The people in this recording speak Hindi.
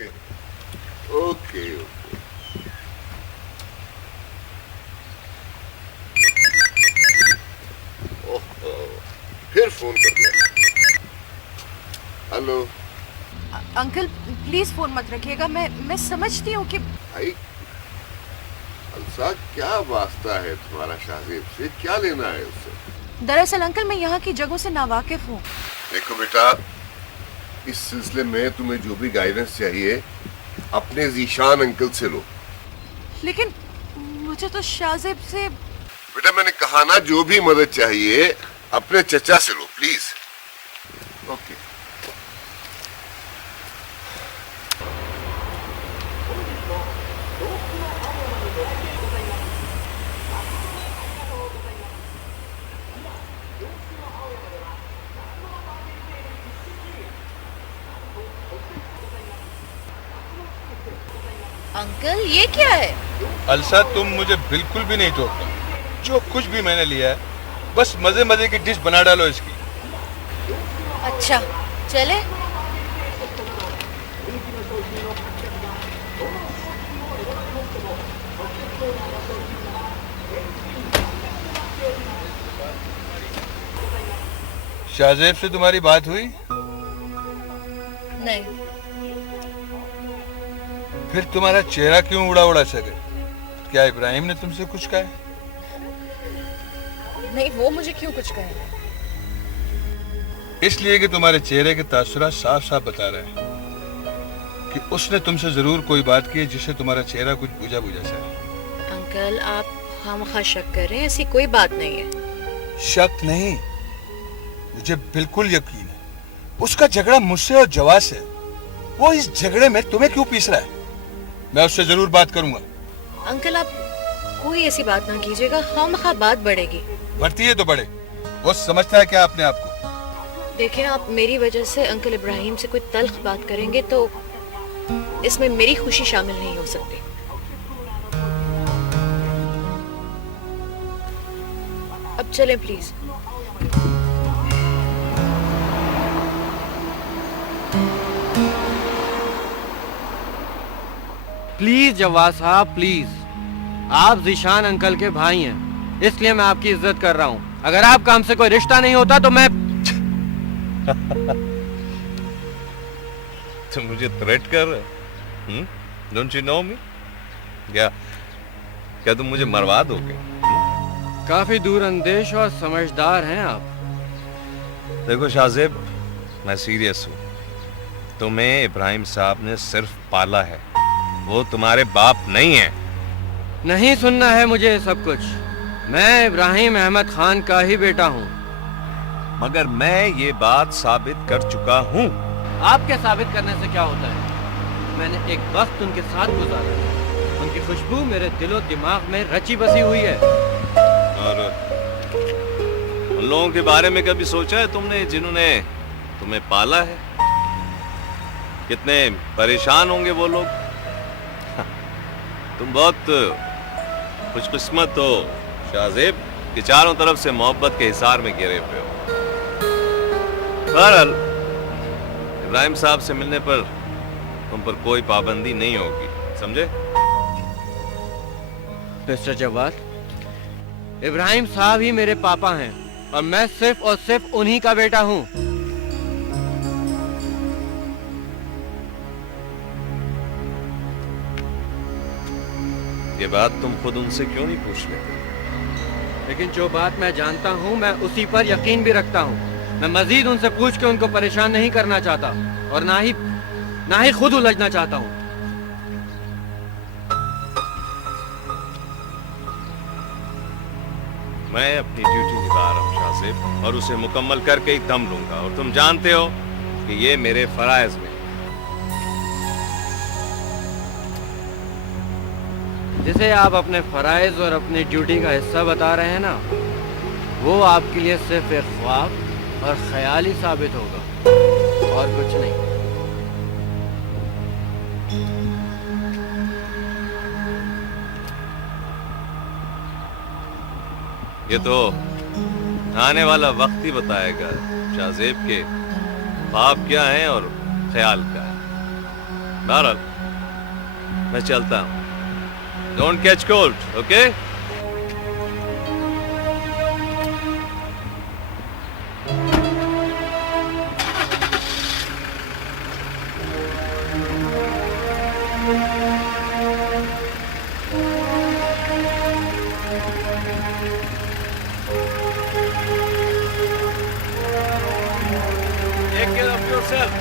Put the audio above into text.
Okay okay okay. ओहो, फिर फोन कर दिया। हेलो अंकल प्लीज फोन मत रखिएगा। मैं समझती हूँ कि भाई, अलसा क्या वास्ता है तुम्हारा शाहजेब से? क्या लेना है उससे? दरअसल अंकल मैं यहाँ की जगहों से नावाकिफ हूँ। देखो बेटा, इस सिलसिले में तुम्हें जो भी गाइडेंस चाहिए अपने जीशान अंकल से लो। लेकिन मुझे तो शाहजेब से। बेटा मैंने कहा ना, जो भी मदद चाहिए अपने चचा से लो प्लीज। ओके। अंकल ये क्या है? अलसा, तुम मुझे बिल्कुल भी नहीं टोकना। जो कुछ भी मैंने लिया है बस मजे मजे की डिश बना डालो इसकी। अच्छा चले। शाहजेब से तुम्हारी बात हुई? नहीं। फिर तुम्हारा चेहरा क्यों उड़ा उड़ा सा गया? क्या इब्राहिम ने तुमसे कुछ कहा है? नहीं, वो मुझे क्यों कुछ कहे? इसलिए कि तुम्हारे चेहरे के तासुरात साफ साफ बता रहे हैं कि उसने तुमसे जरूर कोई बात की है जिससे तुम्हारा चेहरा कुछ बुझा बुझा सा है। अंकल आप खामखा शक कर रहे हैं, ऐसी कोई बात नहीं है। शक नहीं, मुझे बिल्कुल यकीन है। उसका झगड़ा मुझसे और जवाब से। वो इस झगड़े में तुम्हें क्यों पीस रहा है? मैं उससे जरूर बात करूंगा। अंकल आप कोई ऐसी बात ना कीजिएगा, खामखा बात बढ़ेगी। बढ़ती है तो बढ़े। वो समझता है क्या अपने आप को? देखें, आप मेरी वजह से अंकल इब्राहिम से कोई तल्ख बात करेंगे तो इसमें मेरी खुशी शामिल नहीं हो सकती। अब चलें प्लीज। प्लीज जवाद साहब प्लीज, आप जीशान अंकल के भाई हैं, इसलिए मैं आपकी इज्जत कर रहा हूँ। अगर आपका हमसे कोई रिश्ता नहीं होता तो मैं तुम मुझे थ्रेट कर रहे? डोंट यू नो मी? क्या तुम मुझे मरवा दोगे? काफी दूर अंदेश और समझदार हैं आप। देखो शाहजेब, मैं सीरियस हूँ। तुम्हें इब्राहिम साहब ने सिर्फ पाला है, वो तुम्हारे बाप नहीं है। नहीं सुनना है मुझे सब कुछ। मैं इब्राहिम अहमद खान का ही बेटा हूँ। मगर मैं ये बात साबित कर चुका हूँ। आपके साबित करने से क्या होता है? मैंने एक वक्त उनके साथ गुजारा है। उनकी खुशबू मेरे दिलो दिमाग में रची बसी हुई है। और उन लोगों के बारे में कभी सोचा है तुमने जिन्होंने तुम्हें पाला है? कितने परेशान होंगे वो लोग। तुम बहुत खुशकिस्मत हो शाहजेब कि चारों तरफ से मोहब्बत के हिसार में घिरे हुए हो। बहरहाल इब्राहिम साहब से मिलने पर तुम पर कोई पाबंदी नहीं होगी, समझे? मिस्टर जवाद, इब्राहिम साहब ही मेरे पापा हैं और मैं सिर्फ और सिर्फ उन्हीं का बेटा हूँ। ये बात तुम खुद उनसे क्यों नहीं पूछ लेते? लेकिन जो बात मैं जानता हूँ मैं उसी पर यकीन भी रखता हूँ। मैं मजीद उनसे पूछ के उनको परेशान नहीं करना चाहता और ना ही खुद उलझना चाहता हूँ। मैं अपनी ड्यूटी निभा रहा हूँ शाहजेब, और उसे मुकम्मल करके ही दम लूंगा। और तुम जानते हो कि ये मेरे फराइज में। जिसे आप अपने फराइज और अपनी ड्यूटी का हिस्सा बता रहे हैं ना, वो आपके लिए सिर्फ एक ख्वाब और ख्याल ही साबित होगा और कुछ नहीं। ये तो आने वाला वक्त ही बताएगा शाहजेब के ख्वाब क्या है और ख्याल क्या है। बहरहाल मैं चलता हूँ। Don't catch cold, okay? Take care of yourself.